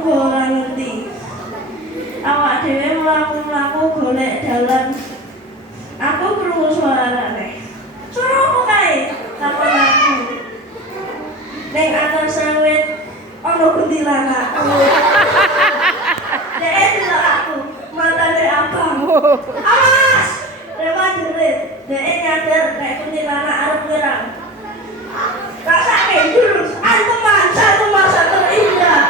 uga ora ngerti. Awak dhewe mlaku-mlaku golek dalan. Aku krungu suarane. Suara apa kae? Takon aku. Ning atas sawit ana kuntilanak. Dek delok aku, matane abang. Awas! Lewat jerit. Dek nyadar nek kuntilanak arep nyerang. Rasake jurus anteman satu masa terindah.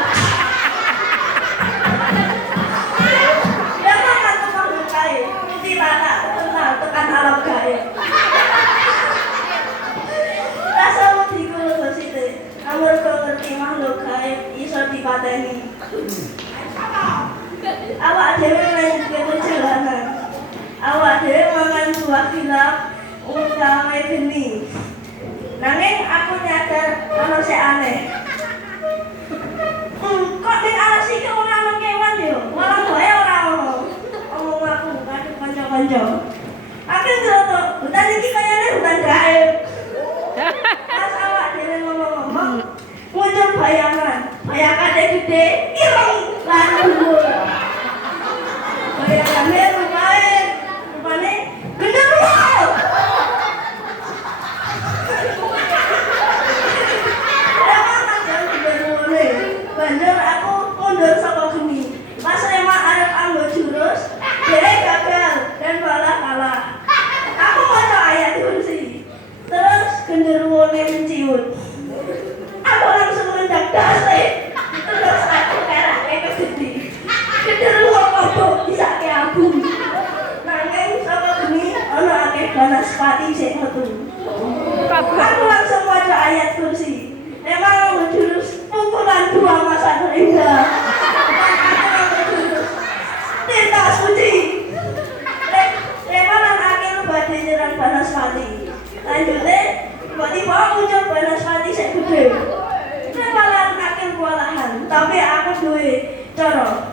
Ya mana teman kae, kuntilanak kenal tekan alam gaib. Rasa wedi kulo sithik, amarga ngerti makhluk gaib iso dipateni. Awak dhewe lanjut perjalanan. Awak dhewe mangan buah khilaf utawa geni. Nanging aku nyadar ana sing aneh. Kok ning alas iki ora ana kewan yo? Malah wae ora ono. Omong aku kadung kanca-kanca. Aku ndelok hutan iki kayane hutan gaib. Pas awak dhewe ngomong-ngomong, muncul bayangan. Bayangane gede, ireng lan dhuwur. Bayangane rupane genderuwo. Banjur aku mundur saka geni. Pas remak arep anggo jurus, dhewe gagal dan malah kalah. Aku maca ayat kursi. Terus genderuwone menciut. Aku langsung mendak dase. Terus aku kerake ke geni. Genderuwo kok bisa ke aku. Nanging saka geni ana akeh banaspati sing metu. Aku langsung maca ayat kursi. Emang jurus pukulan dua masa terindah. Tinta suci. Emang akhir badhe nyerang Banaspati. Lanjutnya tiba-tiba muncul Banaspati sing gede. Emang akhir kewalahan. Tapi aku duwe cara.